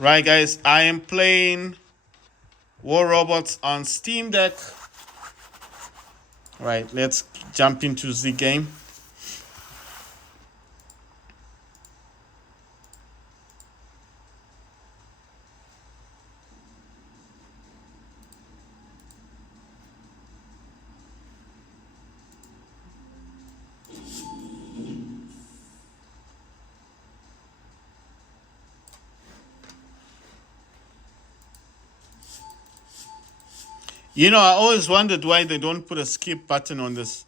Right, guys, I am playing War Robots on Steam Deck. Right, let's jump into the game. I always wondered why they don't put a skip button on this.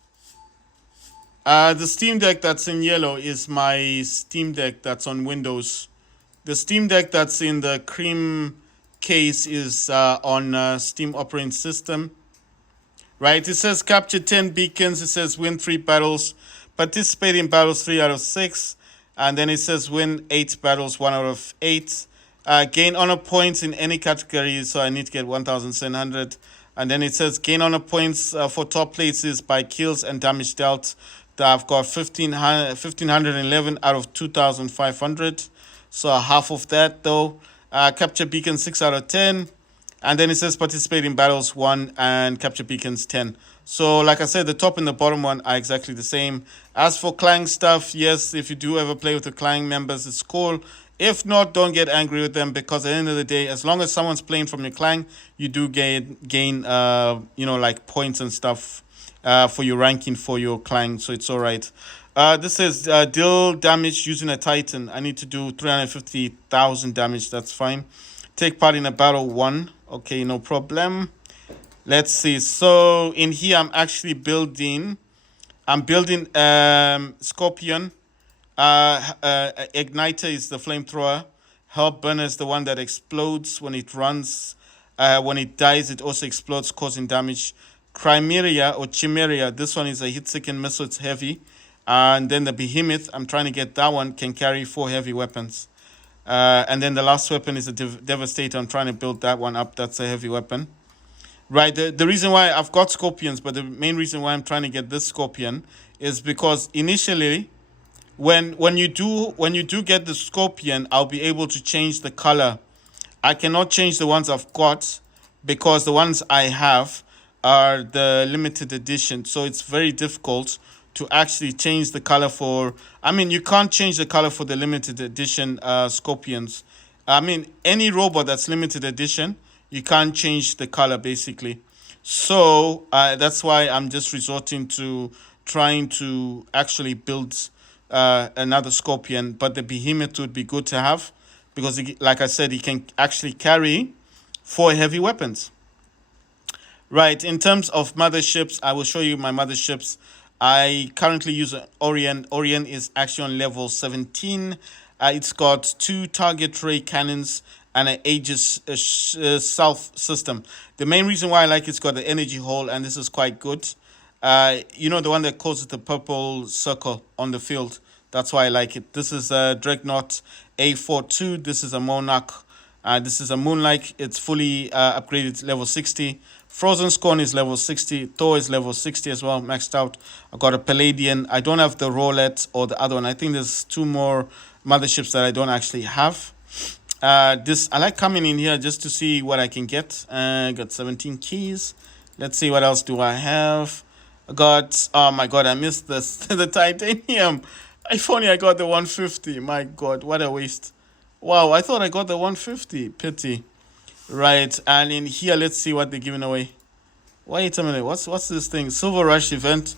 The Steam Deck that's in yellow is my Steam Deck that's on Windows. The Steam Deck that's in the cream case is on Steam operating system. Right, it says capture 10 beacons. It says win 3 battles, participate in battles 3 out of 6, and then it says win 8 battles 1 out of 8. Gain honor points in any category, so I need to get 1,700. And then it says gain honor points for top places by kills and damage dealt. I've got 1,511 out of 2,500, so half of that though. Capture beacon 6 out of 10. And then it says participate in battles 1 and capture beacons 10. So like I said, the top and the bottom one are exactly the same. As for Clang stuff, yes, if you do ever play with the Clang members, it's cool. If not, don't get angry with them, because at the end of the day, as long as someone's playing from your Clang, you do gain like points and stuff for your ranking for your Clang, so it's all right. This says deal damage using a Titan. I need to do 350,000 damage. That's fine. Take part in a battle 1. Okay, no problem. Let's see. So in here, I'm building Scorpion. Igniter is the flamethrower. Help burner is the one that explodes when it runs. When it dies, it also explodes, causing damage. Chimera or Chimeria, this one is a hit-seeking missile. It's heavy. And then the Behemoth, I'm trying to get that one, can carry 4 heavy weapons. And then the last weapon is a Devastator. I'm trying to build that one up. That's a heavy weapon. Right. The reason why I've got Scorpions, but the main reason why I'm trying to get this Scorpion is because initially, when you do get the Scorpion, I'll be able to change the color. I cannot change the ones I've got because the ones I have are the limited edition. So it's very difficult to actually change the color for. I mean, you can't change the color for the limited edition Scorpions. I mean, any robot that's limited edition, you can't change the color basically. So that's why I'm just resorting to trying to actually build another Scorpion. But the Behemoth would be good to have because, like I said, he can actually carry 4 heavy weapons. Right, in terms of motherships, I will show you my motherships. I currently use an Orion. Orion is actually on level 17. It's got 2 target ray cannons and an Aegis South system. The main reason why I like it's got the energy hole, and this is quite good. The one that causes the purple circle on the field. That's why I like it. This is a Dreadnought A42. This is a Monarch. This is a Moonlight. It's fully upgraded to level 60. Frozen Scorn is level 60. Thor is level 60 as well, maxed out. I got a Palladian. I don't have the Roulette or the other one. I think there's 2 more motherships that I don't actually have. This I like coming in here just to see what I can get. Got 17 keys. Let's see what else do I have. I got, oh my god, I missed this the titanium. If only I got the 150. My god, what a waste. Wow, I thought I got the 150. Pity. Right, and in here, let's see what they're giving away. Wait a minute, what's this thing? Silver Rush event.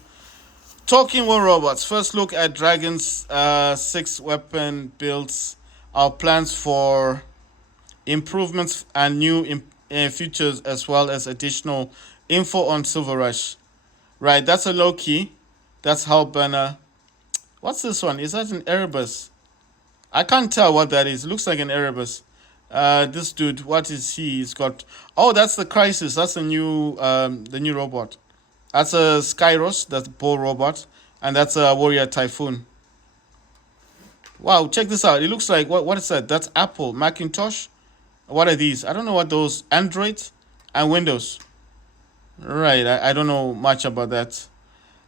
Talking War Robots. First look at Dragon's 6 weapon builds. Our plans for improvements and new features, as well as additional info on Silver Rush. Right, that's a low key. That's Hellburner. What's this one? Is that an Erebus? I can't tell what that is. It looks like an Erebus. This dude, what is he? He's got. Oh, that's the Crisis. That's the new robot. That's a Skyros. That's Bull robot, and that's a Warrior Typhoon. Wow, check this out. It looks like what is that? That's Apple Macintosh. What are these? I don't know what those Android and Windows. Right, I don't know much about that.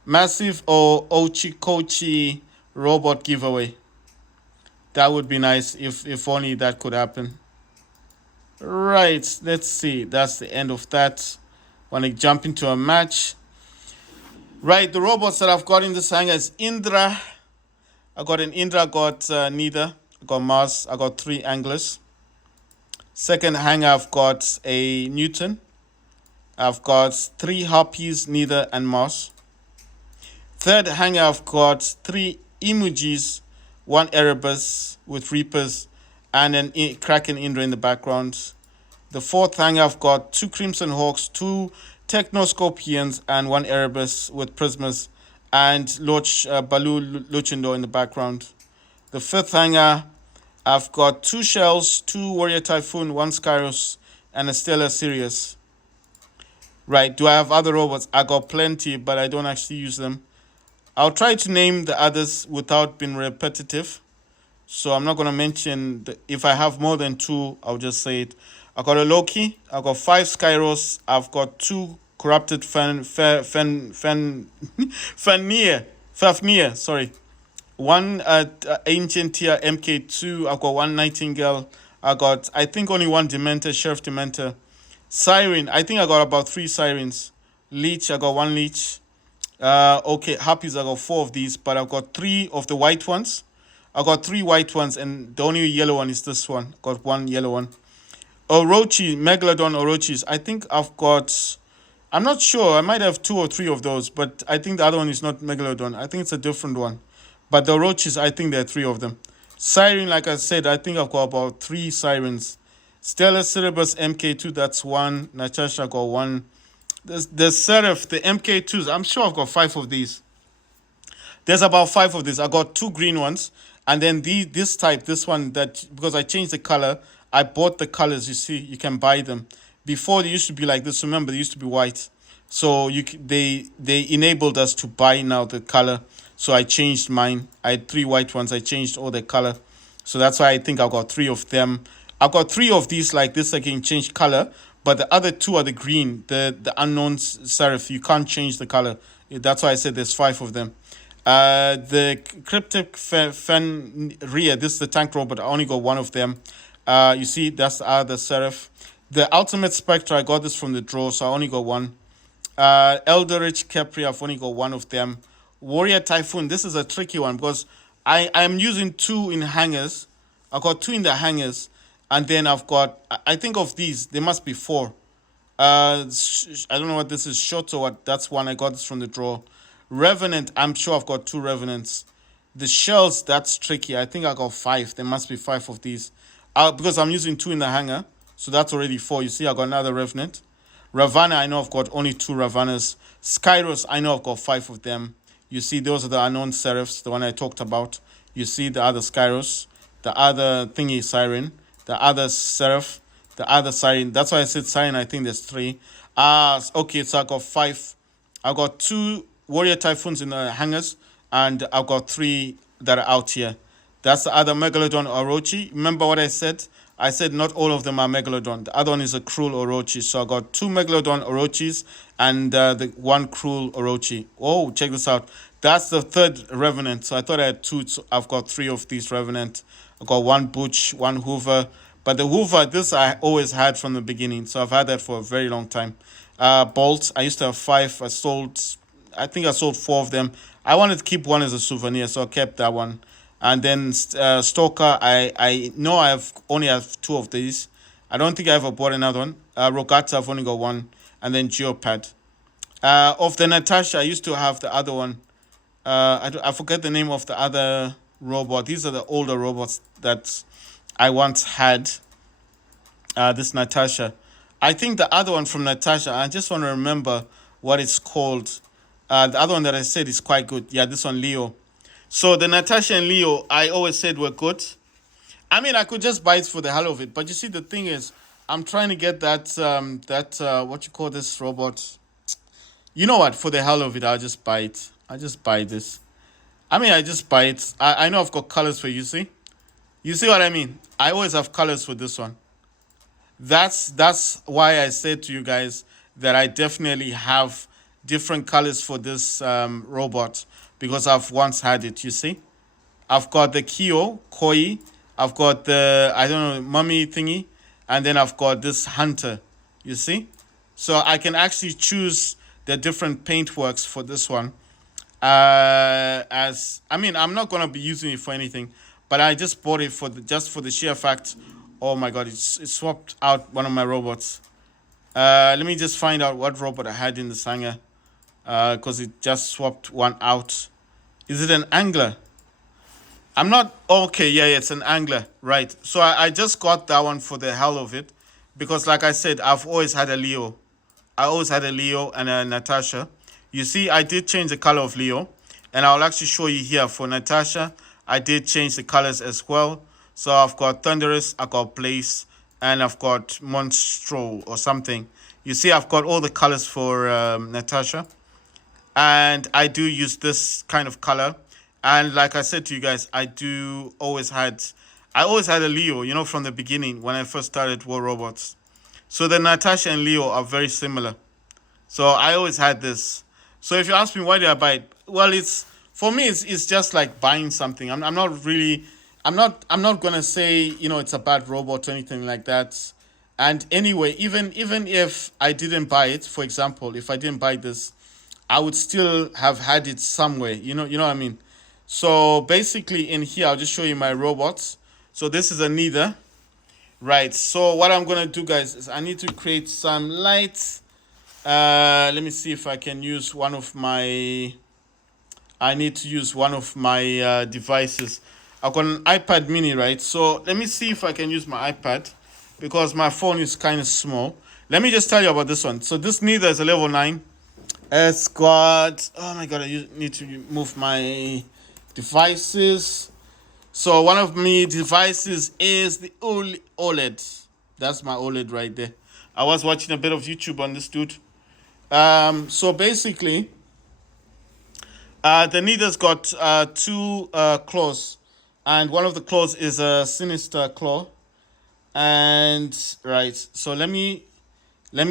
Massive or Ochikochi robot giveaway. That would be nice if only that could happen. Right, let's see. That's the end of that. When I jump into a match. Right, the robots that I've got in this hanger is Indra. I got an Indra, I got Neither. I got Mars, I got 3 anglers. Second hanger, I've got a Newton. I've got 3 Harpies, Neither, and Mars. Third hanger, I've got 3 emojis, 1 Erebus with Reapers, and an Kraken Indra in the background. The fourth hanger, I've got 2 Crimson Hawks, 2 Technoscorpions, and 1 Erebus with Prismas, and Baloo Luchindor in the background. The fifth hanger, I've got 2 Shells, 2 Warrior Typhoon, 1 Skyros, and a Stellar Sirius. Right, do I have other robots? I got plenty, but I don't actually use them. I'll try to name the others without being repetitive. So I'm not going to mention, if I have more than 2, I'll just say it. I got a Loki, I got 5 Skyros, I've got 2 corrupted Fafnir, sorry. 1 Ancient Tier MK2, I've got 1 Nightingale, I got, I think, only 1 Dementor, Sheriff Dementor. Siren, I think I got about 3 Sirens. Leech, I got 1 Leech. Okay, Harpies, I got 4 of these, but I've got 3 of the white ones. I got 3 white ones, and the only yellow one is this one. Got 1 yellow one. Orochi, Megalodon Orochis. I think I've got, I'm not sure. I might have 2 or 3 of those, but I think the other one is not Megalodon. I think it's a different one. But the Orochis, I think there are 3 of them. Siren, like I said, I think I've got about 3 Sirens. Stellar Cerebus MK2, that's 1. Natasha got 1. The Seraph, the MK2s, I'm sure I've got 5 of these. There's about 5 of these. I got 2 green ones. And then this type, this one, that because I changed the color, I bought the colors. You see, you can buy them. Before they used to be like this. Remember, they used to be white. So they enabled us to buy now the color. So I changed mine. I had 3 white ones. I changed all the color. So that's why I think I got 3 of them. I got 3 of these like this. I can change color. But the other 2 are the green, the unknown serif. You can't change the color. That's why I said there's 5 of them. The Cryptic Fenrir, this is the tank robot. I only got 1 of them. You see, that's the other serif. The Ultimate Spectre, I got this from the draw, so I only got 1. Eldritch Capri, I've only got 1 of them. Warrior Typhoon, this is a tricky one because I'm using 2 in hangers. I got 2 in the hangers. And then I've got, I think of these, there must be 4. I don't know what this is, short or what. That's 1. I got this from the draw. Revenant, I'm sure I've got 2 Revenants. The Shells, that's tricky. I think I got 5. There must be 5 of these. Because I'm using 2 in the hanger. So that's already 4. You see, I got another Revenant. Ravana, I know I've got only 2 Ravanas. Skyros, I know I've got 5 of them. You see, those are the unknown seraphs, the one I talked about. You see the other Skyros, the other thingy Siren, the other seraph, the other Siren. That's why I said Siren, I think there's 3. Okay, so I got 5. I got 2 Warrior Typhoons in the hangars, and I've got 3 that are out here. That's the other Megalodon Orochi. Remember what I said? I said not all of them are Megalodon. The other one is a Cruel Orochi. So I got 2 Megalodon Orochis and the 1 Cruel Orochi. Oh, check this out. That's the 3rd Revenant. So I thought I had 2. So I've got 3 of these Revenant. I got 1 Butch, 1 Hoover. But the Hoover, this I always had from the beginning. So I've had that for a very long time. Bolts, I used to have 5. I think I sold 4 of them. I wanted to keep 1 as a souvenir, so I kept that one. And then Stalker, I know I only have 2 of these. I don't think I ever bought another one. Rogata, I've only got 1. And then Geopad. Of the Natasha, I used to have the other one. I forget the name of the other robot. These are the older robots that I once had. This Natasha. I think the other one from Natasha, I just want to remember what it's called. The other one that I said is quite good. Yeah, this one, Leo. So the Natasha and Leo, I always said were good. I mean, I could just buy it for the hell of it. But you see, the thing is, I'm trying to get that, what you call this robot. You know what? For the hell of it, I'll just buy it. I just buy this. I mean, I just buy it. I know I've got colors for you, see? You see what I mean? I always have colors for this one. That's why I said to you guys that I definitely have different colors for this robot because I've once had it, you see? I've got the Koi. I've got the, I don't know, mummy thingy. and then I've got this hunter. You see, so I can actually choose the different paintworks for this one. As I mean, I'm not gonna be using it for anything, but I just bought it for the just for the sheer fact. Oh my god, it swapped out one of my robots. Let me just find out what robot I had in the hangar, because it just swapped one out. Is it an angler? I'm not okay. Yeah, it's an angler, right? So I just got that one for the hell of it, because like I said, I've always had a Leo. I always had a Leo and a Natasha. You see, I did change the color of Leo, and I'll actually show you here for Natasha. I did change the colors as well. So I've got Thunderous, I've got Blaze, and I've got Monstro or something. You see, I've got all the colors for Natasha, and I do use this kind of color. And like I said to you guys, I always had a Leo, from the beginning when I first started War Robots. So the Natasha and Leo are very similar. So I always had this. So if you ask me why did I buy it, well, it's for me. It's just like buying something. I'm not really. I'm not gonna say it's a bad robot or anything like that. And anyway, even if I didn't buy it, for example, if I didn't buy this, I would still have had it somewhere. You know what I mean. So basically, in here, I'll just show you my robots. So this is a neither, right? So what I'm gonna do, guys, is I need to create some lights. Let me see if I can use one of my. I need to use one of my devices. I've got an iPad mini, right? So let me see if I can use my iPad, because my phone is kind of small. Let me just tell you about this one. So this neither is a level 9. It's got, oh my god, I need to move my devices. So one of my devices is the OLED. That's my OLED right there. I was watching a bit of YouTube on this dude. So basically, the neither's got two claws, and one of the claws is a sinister claw. And right, so let me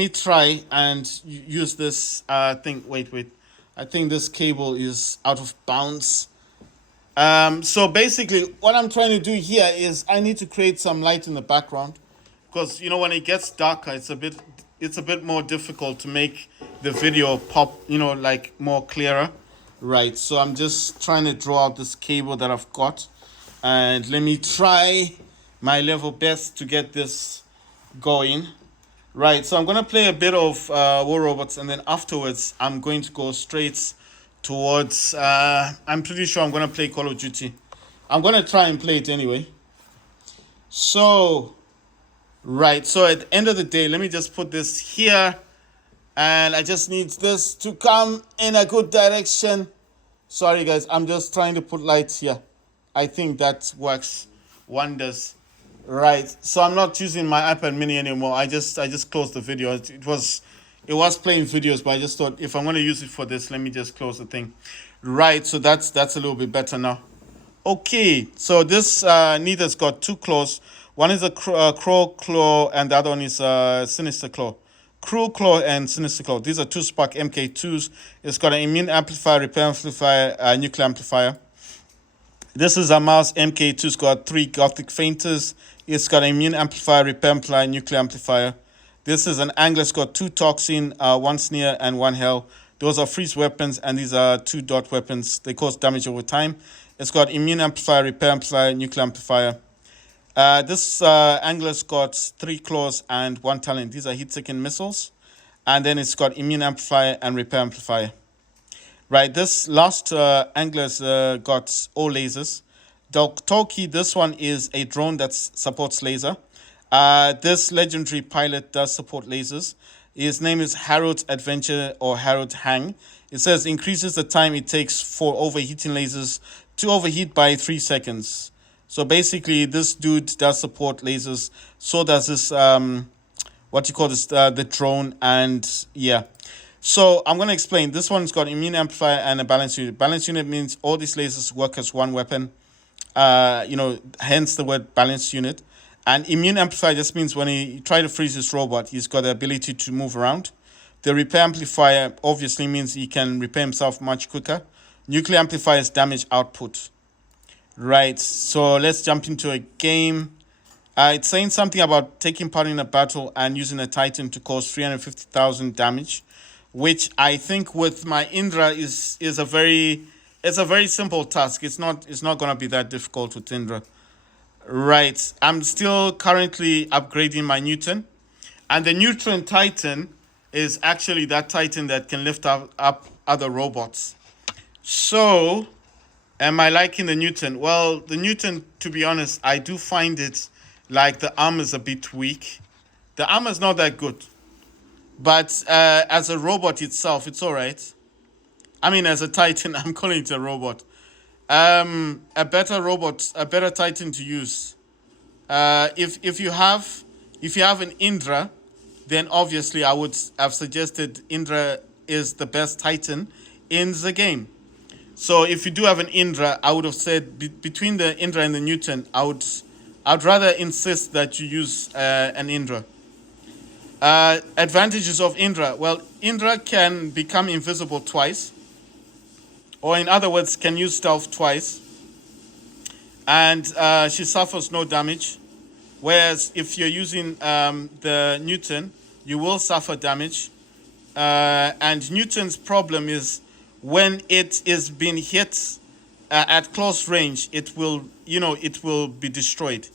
try and use this thing. Wait. I think this cable is out of bounds. So basically, what I'm trying to do here is I need to create some light in the background, because when it gets darker, it's a bit more difficult to make the video pop, like more clearer, right? So I'm just trying to draw out this cable that I've got, and let me try my level best to get this going. Right, so I'm going to play a bit of War Robots, and then afterwards I'm going to go straight towards, I'm pretty sure I'm going to play Call of Duty. I'm going to try and play it anyway. So, right, so at the end of the day, let me just put this here, and I just need this to come in a good direction. Sorry guys, I'm just trying to put lights here. I think that works wonders. Right, so I'm not using my iPad mini anymore. I just closed the video. It was playing videos, but I just thought if I'm going to use it for this, let me just close the thing. Right, so that's a little bit better now. Okay, so this neither's got two claws. One is a crow claw, and the other one is a sinister claw. Crow claw and sinister claw. These are two Spark MK2s. It's got an immune amplifier, repair amplifier, nuclear amplifier. This is a mouse MK2. It's got 3 Gothic Fainters. It's got an immune amplifier, repair amplifier, nuclear amplifier. This is an Angler. It's got 2 Toxin, 1 Sneer, and 1 Hell. Those are freeze weapons, and these are 2 dot weapons. They cause damage over time. It's got immune amplifier, repair amplifier, nuclear amplifier. This Angler's got 3 claws and 1 talent. These are heat-seeking missiles. And then it's got immune amplifier and repair amplifier. Right, this last Angler's got all lasers. Toki, this one is a drone that supports laser. This legendary pilot does support lasers. His name is Harold's Adventure, or Harold Hang. It says increases the time it takes for overheating lasers to overheat by 3 seconds. So basically, this dude does support lasers. So does this, the drone, and yeah. So I'm going to explain. This one's got immune amplifier and a balance unit. Balance unit means all these lasers work as one weapon. Hence the word balance unit. And immune amplifier just means when he try to freeze this robot, he's got the ability to move around. The repair amplifier obviously means he can repair himself much quicker. Nuclear amplifier is damage output. Right, so let's jump into a game. It's saying something about taking part in a battle and using a Titan to cause 350,000 damage, which I think with my Indra is a very it's a very simple task. It's not gonna be that difficult with Indra. Right. I'm still currently upgrading my Newton, and the Neutron Titan is actually that Titan that can lift up other robots. So, am I liking the Newton? Well, the Newton, to be honest, I do find it like the armor is a bit weak. The armor is not that good, but as a robot itself, it's all right. I mean, as a Titan, I'm calling it a robot. A better robot, a better Titan to use. If you have an Indra, then obviously I would have suggested Indra is the best Titan in the game. So if you do have an Indra, I would have said between the Indra and the Newton, I'd rather insist that you use an Indra. Advantages of Indra. Well, Indra can become invisible twice, or in other words, can use stealth twice, and she suffers no damage. Whereas if you're using the Newton, you will suffer damage. And Newton's problem is when it is being hit at close range, it will be destroyed.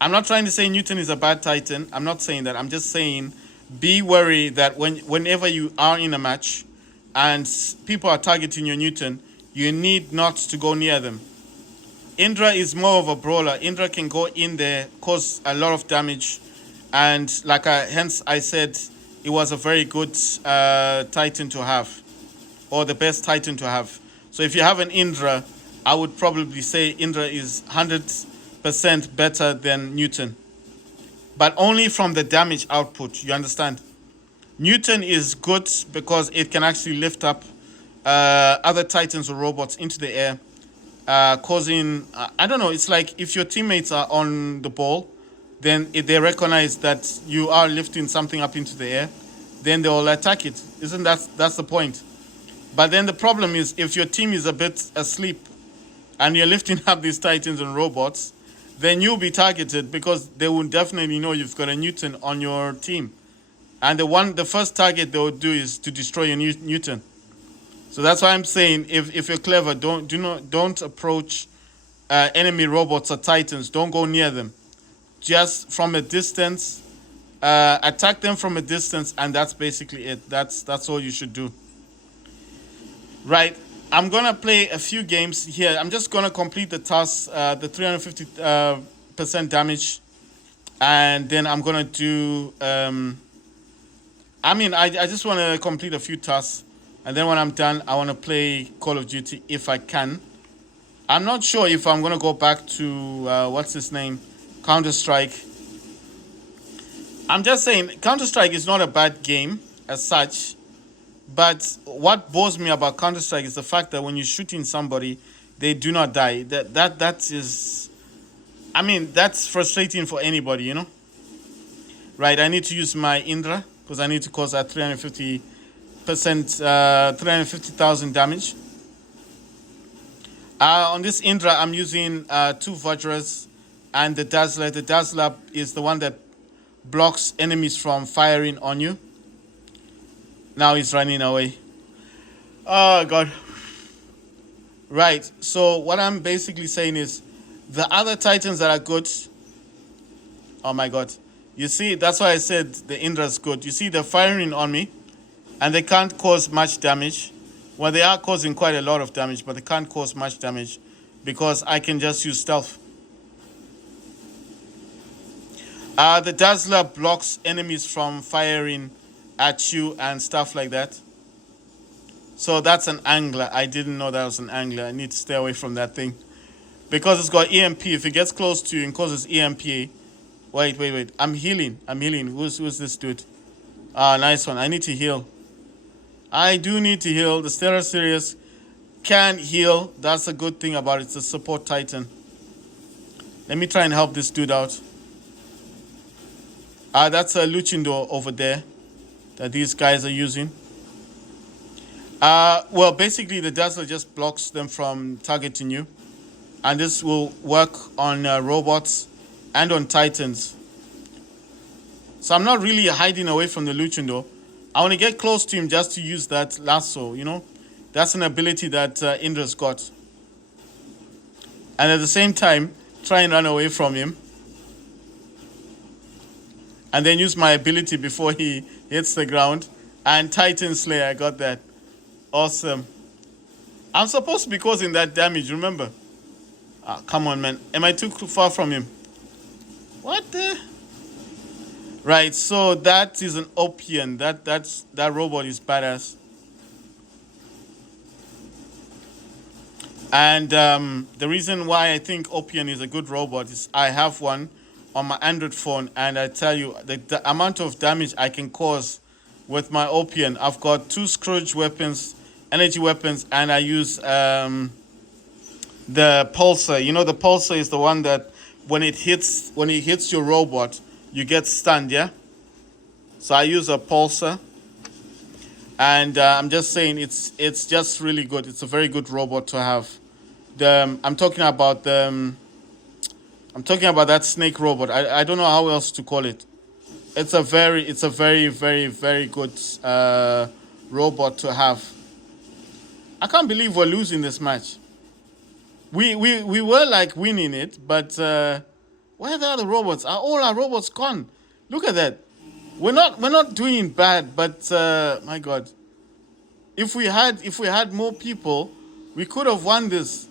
I'm not trying to say Newton is a bad Titan. I'm not saying that. I'm just saying be wary that whenever you are in a match and people are targeting your Newton, you need not to go near them. Indra is more of a brawler. Indra can go in there, cause a lot of damage, and hence I said it was a very good Titan to have, or the best Titan to have. So if you have an Indra, I would probably say Indra is 100% better than Newton, but only from the damage output. You understand? Newton is good because it can actually lift up other Titans or robots into the air, causing I don't know. It's like if your teammates are on the ball, then if they recognize that you are lifting something up into the air, then they will attack it. Isn't that's the point? But then the problem is if your team is a bit asleep and you're lifting up these Titans and robots, then you'll be targeted because they will definitely know you've got a Newton on your team, and the first target they will do is to destroy your Newton. So that's why I'm saying if you're clever, don't approach enemy robots or Titans. Don't go near them. Just from a distance, attack them from a distance, and that's basically it. That's all you should do. Right. I'm gonna play a few games here. I'm just gonna complete the task, the 350% damage, and then I'm gonna do. I just want to complete a few tasks, and then when I'm done, I want to play Call of Duty if I can. I'm not sure if I'm gonna go back to what's his name, Counter-Strike. I'm just saying Counter-Strike is not a bad game as such, but what bores me about Counter-Strike is the fact that when you're shooting somebody, they do not die. That is, I mean, that's frustrating for anybody, you know. Right? I need to use my Indra because I need to cause that 350,000 damage. On this Indra, I'm using 2 Vajras and the Dazzler. The Dazzler is the one that blocks enemies from firing on you. Now he's running away. Oh, God. Right. So what I'm basically saying is the other Titans that are good. Oh, my God. You see, that's why I said the Indra's good. You see, they're firing on me, and they can't cause much damage. Well, they are causing quite a lot of damage, but they can't cause much damage because I can just use stealth. The Dazzler blocks enemies from firing at you and stuff like that. So that's an angler. I didn't know that was an angler. I need to stay away from that thing because it's got EMP. If it gets close to you and causes EMP, wait. I'm healing. Who's this dude? Nice one. I need to heal. I do need to heal. The Stellar Series can heal. That's a good thing about it. It's a support Titan. Let me try and help this dude out. That's a Luchindor over there that these guys are using. Well, basically the Dazzler just blocks them from targeting you, and this will work on robots and on Titans. So I'm not really hiding away from the Luchador. I want to get close to him just to use that lasso, you know? That's an ability that Indra's got. And at the same time, try and run away from him. And then use my ability before he hits the ground. And Titan Slayer, I got that. Awesome. I'm supposed to be causing that damage, remember? Ah, come on, man. Am I too far from him? What the? Right, so that is an Opian. That robot is badass. And the reason why I think Opian is a good robot is I have one on my Android phone, and I tell you the amount of damage I can cause with my Opian. I've got 2 Scourge weapons, energy weapons, and I use the Pulsar. You know, the Pulsar is the one that when it hits your robot, you get stunned. Yeah. So I use a Pulsar, and I'm just saying it's just really good. It's a very good robot to have. I'm talking about that snake robot. I don't know how else to call it. It's a very very good robot to have. I can't believe we're losing this match. We were like winning it, but where are the other robots? Are all our robots gone? Look at that. We're not doing bad, but my God, if we had more people, we could have won this.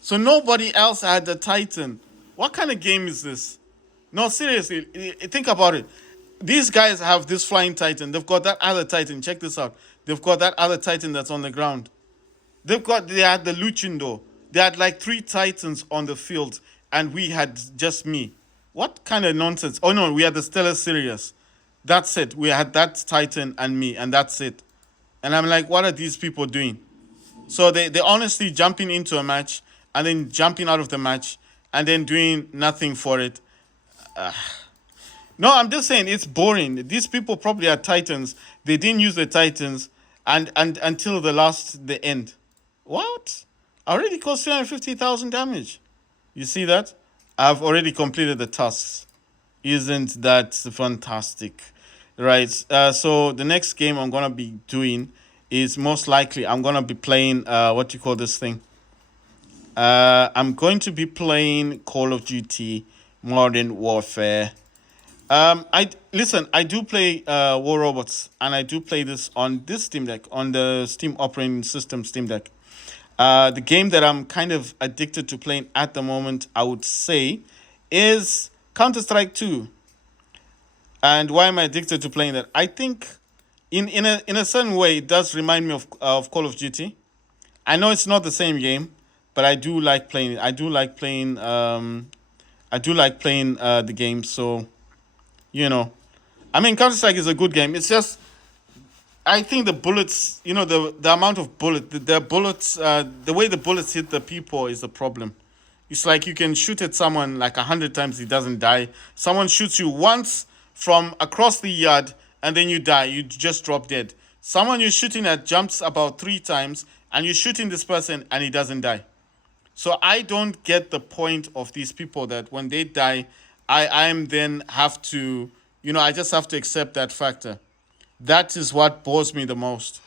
So nobody else had the Titan. What kind of game is this? No, seriously, think about it. These guys have this flying Titan. They've got that other Titan. Check this out. They've got that other Titan that's on the ground. They had the Luchador. They had like 3 Titans on the field, and we had just me. What kind of nonsense? Oh no, we had the Stellar Sirius. That's it. We had that Titan and me, and that's it. And I'm like, what are these people doing? So they honestly jumping into a match and then jumping out of the match and then doing nothing for it. No, I'm just saying it's boring. These people probably are Titans. They didn't use the Titans and until the end. What? I already caused 350,000 damage. You see that? I've already completed the tasks. Isn't that fantastic? Right. So the next game I'm gonna be doing is most likely I'm gonna be playing what you call this thing. I'm going to be playing Call of Duty Modern Warfare. I do play War Robots, and I do play this on this Steam Deck, on the Steam operating system Steam Deck. The game that I'm kind of addicted to playing at the moment, I would say, is Counter-Strike 2. And why am I addicted to playing that? I think in a certain way it does remind me of Call of Duty. I know it's not the same game, but I do like playing it. I do like playing the game. So, you know, I mean, Counter-Strike is a good game. It's just, I think the bullets, you know, the amount of the bullets, the way the bullets hit the people is a problem. It's like you can shoot at someone like 100 times, he doesn't die. Someone shoots you once from across the yard, and then you die. You just drop dead. Someone you're shooting at jumps about 3 times, and you're shooting this person, and he doesn't die. So I don't get the point of these people that when they die, I'm then have to, you know, I just have to accept that factor. That is what bores me the most.